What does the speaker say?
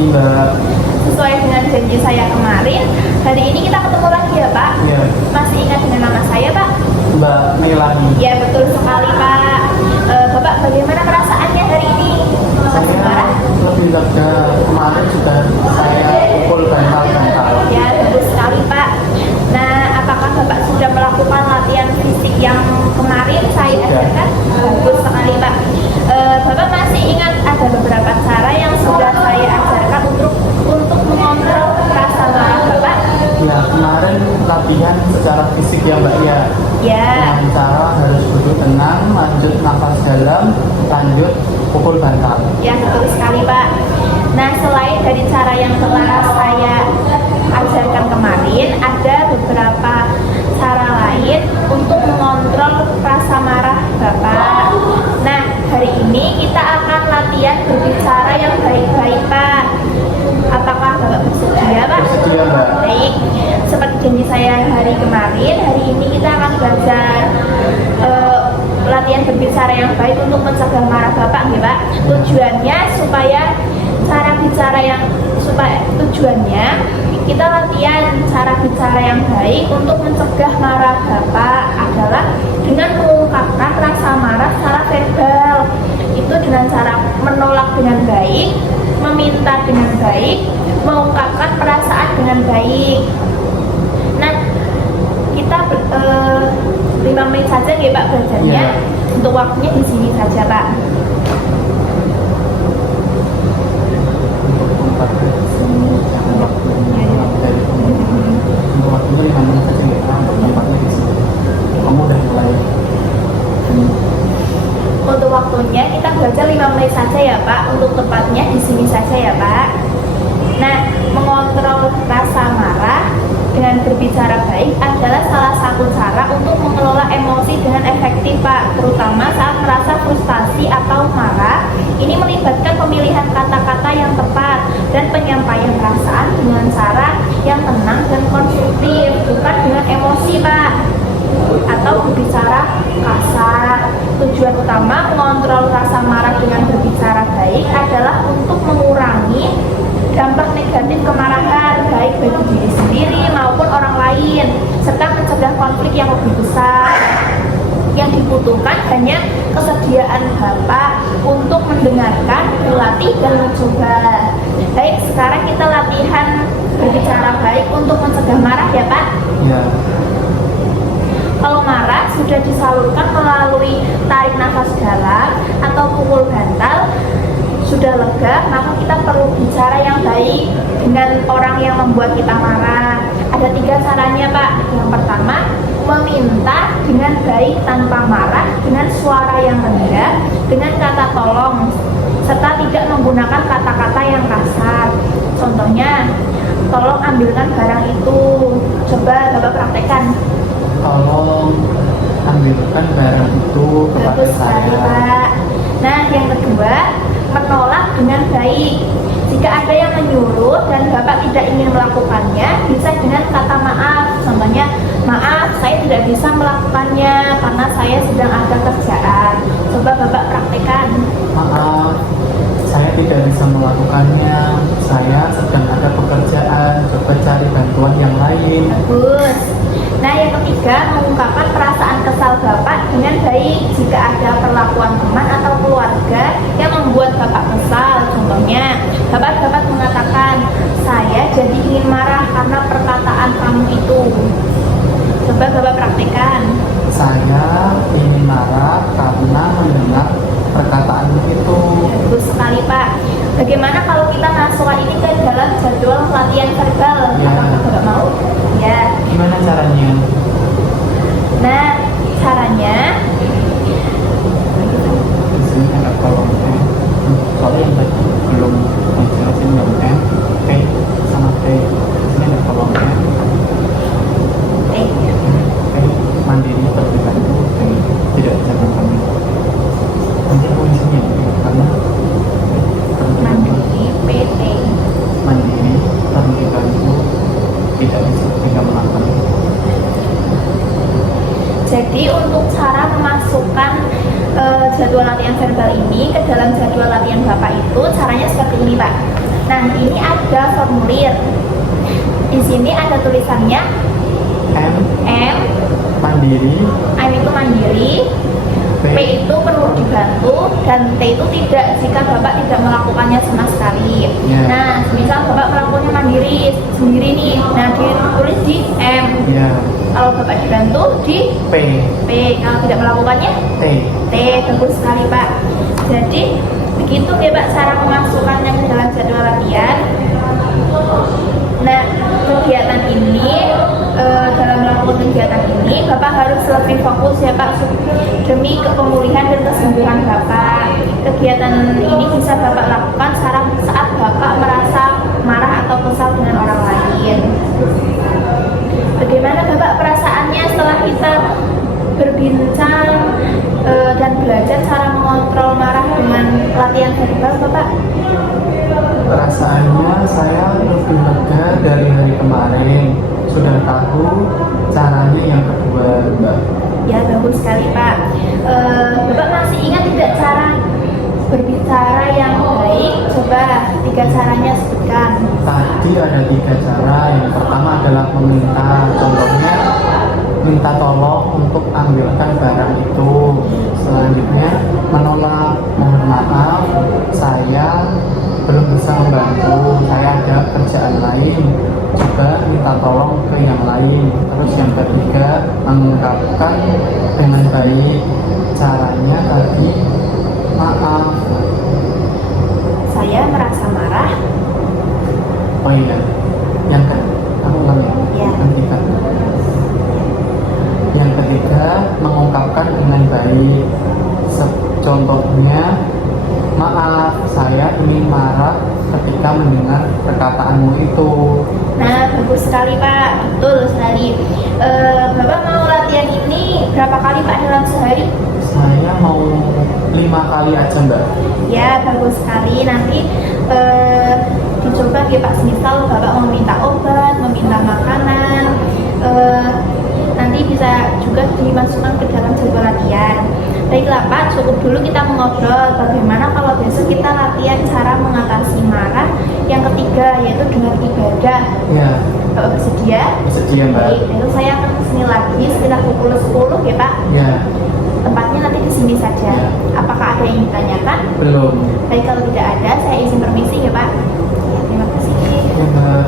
pagi Mbak. Sesuai dengan janji saya kemarin, hari ini kita ketemu lagi ya Pak? Iya. Masih ingat dengan nama saya Pak? Mbak Melani. Ya betul sekali Pak. Bapak bagaimana perasaannya hari ini? Masih marah? Saya lebih lega. Kemarin sudah saya pukul bantal-bantal. Ya betul sekali Pak. Nah, apakah Bapak sudah melakukan latihan fisik yang kemarin saya ajarkan? Bagus sekali Pak. Bapak masih ingat ada beberapa cara yang sudah saya ajarkan untuk mengontrol rasa marah Bapak? Ya, kemarin latihan secara fisik ya Mbak ya. Ya. Dengan cara harus duduk tenang, lanjut nafas dalam, lanjut pukul bantal. Ya betul sekali Pak. Nah, selain dari cara yang telah saya ajarkan kemarin, ada beberapa cara lain untuk mengontrol rasa marah Bapak. Nah, hari ini kita akan latihan berbicara yang baik-baik Pak. Apakah Bapak bersedia Pak? Bersedia Mbak. Baik, seperti janji saya hari kemarin, hari ini kita akan belajar latihan berbicara yang baik untuk mencegah marah Bapak ya Pak. Tujuannya tujuannya kita latihan cara bicara yang baik untuk mencegah marah Bapak adalah dengan mengungkapkan rasa marah secara verbal. Itu dengan cara menolak dengan baik, meminta dengan baik, mengungkapkan perasaan dengan baik. Nah, kita 5 menit saja ya Pak belajarnya. Ya. Untuk waktunya di sini saja Pak. Waktunya 5 menit saja ya. Tempatnya di sini. Kamu udah mulai. Untuk waktunya kita belajar 5 menit saja ya Pak. Untuk tepatnya di sini saja ya Pak. Nah, mengontrol rasa marah dengan berbicara baik adalah salah satu cara untuk mengelola emosi dengan efektif Pak, terutama saat merasa frustasi atau marah. Ini melibatkan pemilihan kata-kata yang tepat dan penyampaian perasaan dengan cara yang tenang dan konstruktif, bukan dengan emosi Pak, atau berbicara kasar. Tujuan utama mengontrol rasa marah dengan berbicara baik adalah untuk mengurangi dampak negatif kemarahan baik bagi diri sendiri maupun orang lain, serta mencegah konflik yang lebih besar. Yang dibutuhkan hanya kesediaan Bapak untuk mendengarkan, berlatih, dan mencoba. Baik, sekarang kita latihan berbicara baik untuk mencegah marah ya Pak. Ya. Kalau marah sudah disalurkan melalui tarik nafas dalam atau pukul bantal, sudah lega, maka kita perlu bicara yang baik dengan orang yang membuat kita marah. Ada 3 caranya Pak. Yang pertama, meminta dengan baik tanpa marah, dengan suara yang rendah, dengan kata tolong, serta tidak menggunakan kata-kata yang kasar. Contohnya, tolong ambilkan barang itu. Coba Bapak praktekkan. Tolong ambilkan barang itu kepada Bagus sekali saya. Pak. Nah, yang kedua, menolak dengan baik. Jika ada yang menyuruh dan Bapak tidak ingin melakukannya, bisa dengan kata maaf. Contohnya, maaf, saya tidak bisa melakukannya karena saya sedang ada kerjaan. Coba Bapak praktekkan. Maaf, saya tidak bisa melakukannya. Saya sedang ada pekerjaan. Coba cari bantuan yang lain. Bagus. Nah, yang ketiga, mengungkapkan perasaan kesal Bapak dengan baik. Jika ada perlakuan teman atau keluarga yang membuat Bapak kesal, contohnya, Bapak dapat mengatakan, saya jadi ingin marah karena perkataan kamu itu. Coba Bapak praktekkan. Saya ingin marah karena mendengar perkataan itu. Bagus sekali Pak. Bagaimana kalau kita masukkan ini ke dalam jadwal latihan verbal? Ya. Apakah Bapak mau? Ya. Gimana caranya? Nah, caranya Di sini ada kolom M. Soalnya yang tadi belum dijelasin yang M, P sama T. Di sini ada kolom M. P mandiri terlebih dahulu. P tidak jangan kami. Nanti kuncinya karena mandiri PT. mandiri terlebih dahulu tidak bisa tinggal melakukan. Jadi untuk cara memasukkan jadwal latihan verbal ini ke dalam jadwal latihan Bapak itu caranya seperti ini Pak. Nah, ini ada formulir. Di sini ada tulisannya M M, mandiri, M itu mandiri, P itu perlu dibantu, dan T itu tidak jika Bapak tidak melakukannya sama sekali. Ya. Nah, misal Bapak melakukannya mandiri sendiri nih, nah ditulis di M. ya, Kalau Bapak dibantu di P, P. Kalau tidak melakukannya T. T. Bagus sekali Pak. Jadi begitu ya Pak cara memasukkannya ke dalam jadwal latihan. Nah, kegiatan ini dalam melakukan kegiatan ini Bapak harus lebih fokus ya Pak demi kepemulihan dan kesembuhan Bapak. Kegiatan ini bisa Bapak lakukan saat Bapak merasa marah atau kesal dengan orang lain. Bagaimana Bapak perasaannya setelah kita berbincang dan belajar cara mengontrol marah dengan latihan verbal Bapak? Perasaannya saya lebih lega dari hari kemarin. Sudah tahu caranya yang kedua, Mbak. Ya, bagus sekali Pak. Bapak masih ingat tidak cara berbicara yang baik? Coba 3 caranya sebutkan. Tadi ada 3 cara. Yang pertama adalah meminta. Contohnya minta tolong untuk ambilkan barang itu. Selanjutnya menolak, mohon maaf, saya belum bisa membantu, saya ada kerjaan lain, coba minta tolong ke yang lain. Terus yang ketiga, mengungkapkan dengan baik. Caranya tadi, maaf, Saya merasa marah. oh iya, yang kamu ulang ya? Ya. Yang ketiga, mengungkapkan dengan baik. Contohnya, maaf, saya ingin marah ketika mendengar perkataanmu itu. Nah, bagus sekali Pak. Betul sekali. Bapak mau latihan ini berapa kali Pak dalam sehari? Saya mau 5 kali aja, Mbak. Ya, bagus sekali. Nanti dicoba ya Pak. Misal Bapak mau minta obat, meminta makanan, nanti bisa juga dimasukkan ke dalam jadwal latihan. Baiklah Pak, cukup dulu kita mengobrol bagaimana kalau besok kita latihan cara mengatasi marah yang ketiga, yaitu dengan ibadah. Ya, Bapak bersedia? bersedia, Mbak. Baik, lalu saya akan kesini lagi sekitar pukul 10 ya Pak. Ya, Tempatnya nanti di sini saja. Ya. Apakah ada yang ditanyakan? belum. Baik, kalau tidak ada, saya izin permisi ya Pak. Ya, terima kasih. Ya, Mbak.